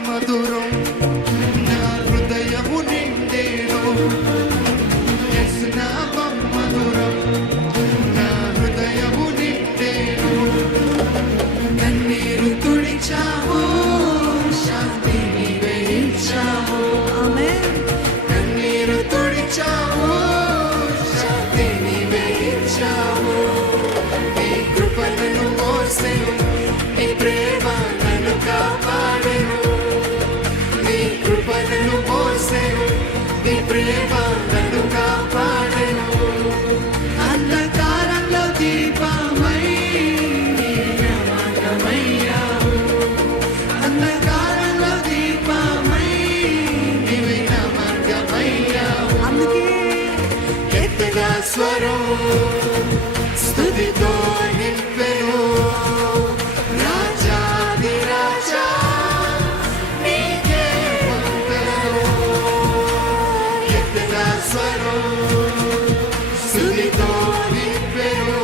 మధురం నా హృదయము నిండేను యేసు నామం మధురం నా హృదయము నిండేను కన్నీరు తుడిచావు శాంతిని వేయించావు ఆమేన్. కన్నీరు తుడిచావు శాంతిని వేయించావు నీ కృపను మోసెను నీ ప్రేమ నన్ను కాపాడెను నీ కృపను మోసెను నీ ప్రేమ నన్ను కాపాడెను అంధకారంలో దీపమై నీవే మార్గమయ్యావు అంధకారంలో దీపమై నీవే నా మార్గమయ్యావు అందుకే ఎత్తగా స్వరం స్తుతితో నింపెను రాజాధిరాజా నీకే వందనము ఎత్తగా స్వరం స్తుతితో నింపెను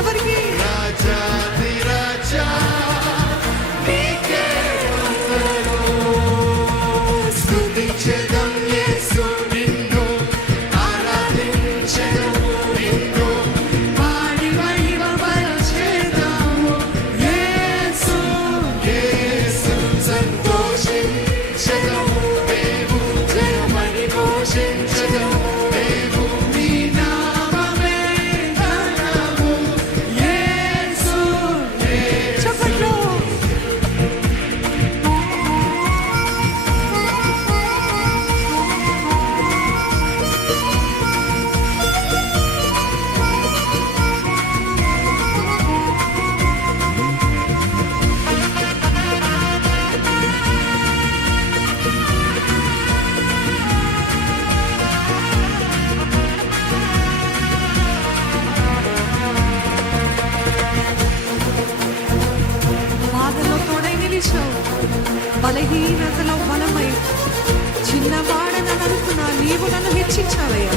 ఎవరికి రాజాధిరాజా నీకే వందనము స్తుతించెదం యేసు నిన్ను ఆరాధించెదము నిన్ను పాడి మహిమపరచెదము యేసు యేసు సంతోషించెదము మేము జయమని ఘోషించెదము మేము నీ నామమే ఘనము యేసు యేసు చప్పట్లు. బాధలో తోడై నిలిచావు, బలహీనతలో బలమై చిన్నవాడనని అనుకున్నా నీవు నన్ను హెచ్చించావయ్యా.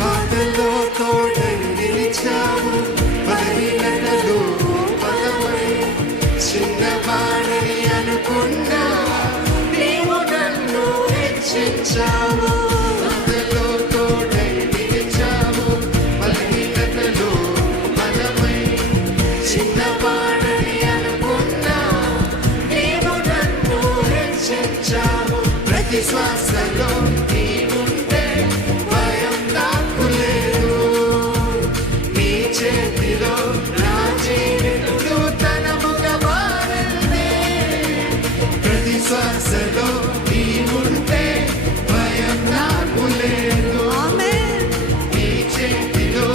బాధలో తోడై నిలిచావు బలహీనతలో బలమై చిన్నవాడని అనుకున్నా నీవు నన్ను హెచ్చించావు బాధలో తోడై నిలిచావు బలహీనతలో బలమై చిన్నవాడని అనుకున్నా నీవు నన్ను హెచ్చించావు ప్రతి శ్వాసలో నీవుంటే భయం నాకు లేదు నీ చేతిలో నా జీవితం నూతనముగా మారింది ప్రతి శ్వాసలో నీవుంటే భయం నాకు లేదు ఆమేన్. నీ చేతిలో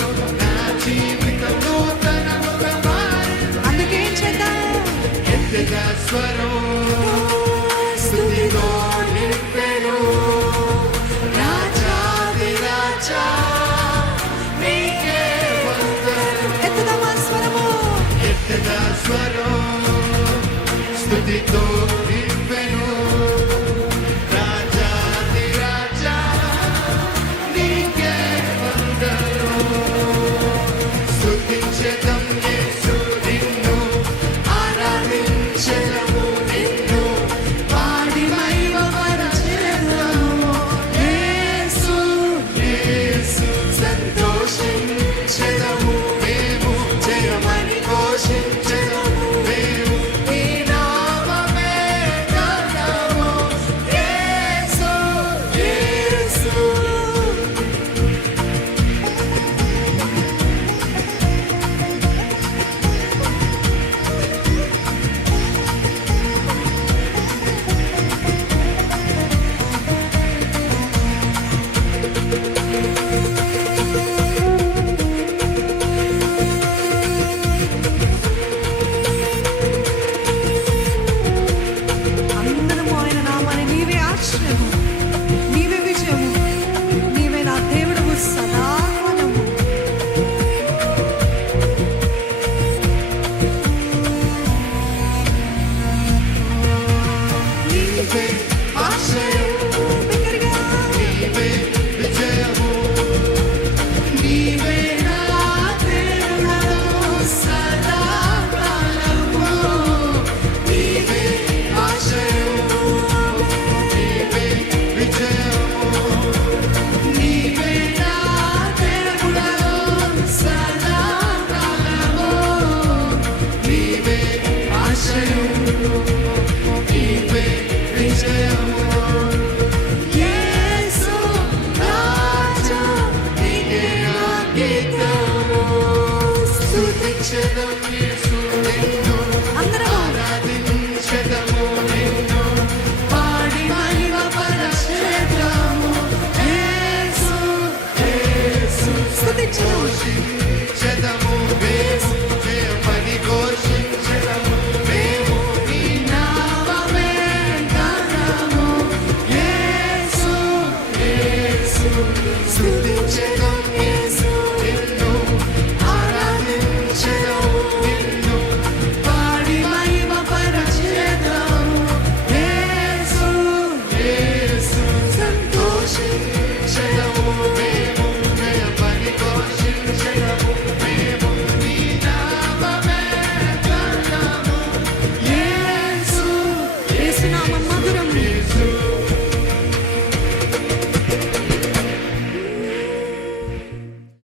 నా జీవితం నూతనముగా మారింది అందుకే ఏం చేద్దాం? ఎత్తగా స్వరం స్తుతితో నింపెను రాజాధిరాజా నీకే వందనము ఎత్తుదామా స్వరము? ఎత్తగా స్వరం స్తుతితో నింపెను రాజాధిరాజా నీకే వందనము స్తుతించెదం యేసు నిన్ను ఆరాధించెదము నిన్ను పాడి మహిమపరచెదము యేసు యేసు సంతోషించెదము మేము జయమని ఘోషించెదము మేము నీ నామమే ఆశ్రయం నీవే విజయం